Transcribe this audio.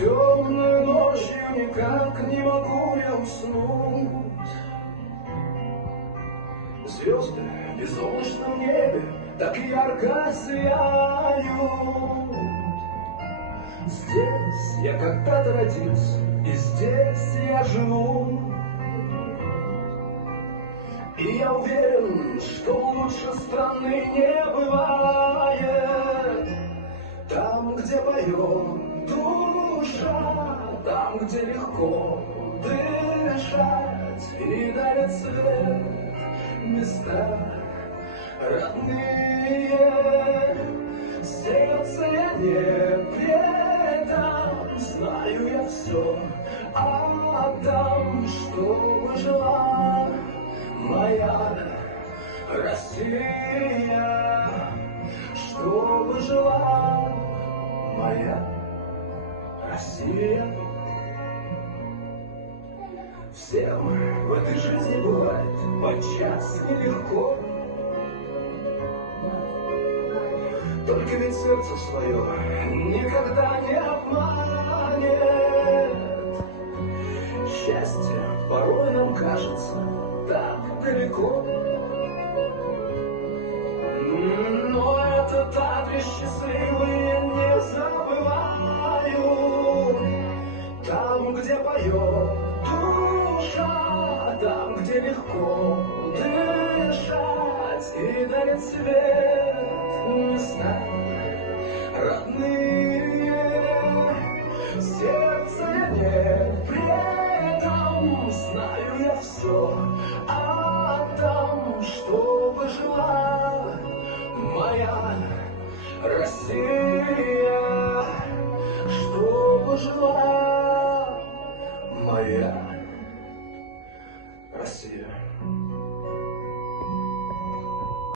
Темной ночью никак не могу я уснуть. Звезды в безоблачном небе так ярко сияют. Здесь я когда-то родился, и здесь я живу. И я уверен, что лучше страны не бывает. Там, где поет душа, там, где легко дышать, и дарит свет места родные. Сердце я не предам, знаю я все отдам, чтобы жила моя Россия, чтобы жила моя Россия. Всем в этой жизни бывает подчас нелегко. Только ведь сердце свое никогда не обманет. Счастье порой нам кажется так далеко. Но этот адрес счастливые не забываю. Там, где поет душа, там, где легко дышать, и дарит свет места родные. Сердце я не предам, знаю я все отдам, чтобы жила моя Россия, чтобы жила моя